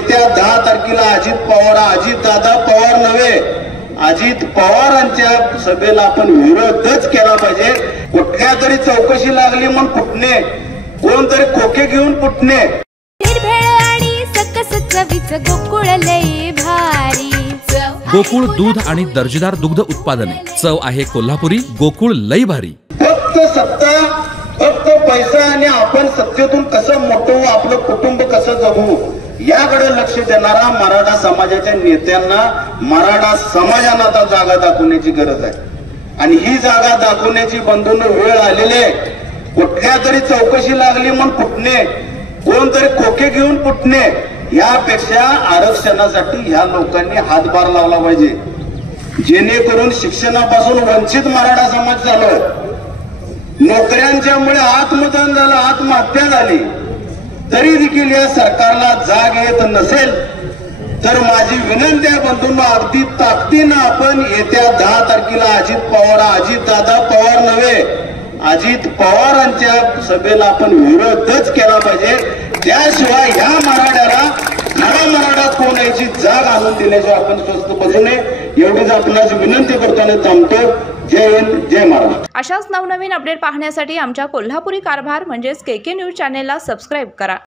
येत्या 10 तारखेला अजित दादा पवार नव्हे, अजित पवारांच्या सभेला आपण विरोधच केला पाहिजे। कुठल्या तरी चौकशी लागली म्हणून फुटणे, कोणतरी खोके घेऊन फुटणे। गोकुळ दूध आणि दर्जेदार दुग्ध उत्पादने, चव आहे कोल्हापुरी, गोकुळ लई भारी। फक्त सत्ता, फक्त पैसा आणि आपण सत्तेतून कसं मोठं आपलं कुटुंब कसं जगू याकडे लक्ष देणारा मराठा समाजाच्या नेत्यांना, मराठा समाजाला आता जागा दाखवण्याची गरज आहे। आणि ही जागा दाखवण्याची बंधूंना वेळ आलेली आहे। कुठल्या तरी चौकशी लागली म्हणून फुटणे, कोणतरी खोके घेऊन फुटणे यापेक्षा आरक्षणासाठी ह्या लोकांनी हातभार लावला पाहिजे, जेणेकरून शिक्षणापासून वंचित मराठा समाज झाला। नोकऱ्यांच्यामुळे आत्मदान झालं, आत्महत्या झाली, तरी देखील या सरकारला जाग येत नसेल तर माझी विनंती आहे बंधूंनो, अगदी ताकदीनं आपण येत्या 10 तारखेला अजित दादा पवार नव्हे, अजित पवारांच्या सभेला आपण विरोधच केला पाहिजे। त्याशिवाय ह्या मराठ्याला खरा मराठा कोण याची जाग आणून दिल्याची आपण स्वस्त बसू नये, एवढीच आपणास विनंती करताना थांबतो। जय हिंद, जय महाराष्ट्र। अशाच नवनवीन अपडेट पाहण्यासाठी आमच्या कोल्हापुरी कारभार म्हणजेच KK न्यूज चॅनेलला सबस्क्राईब करा।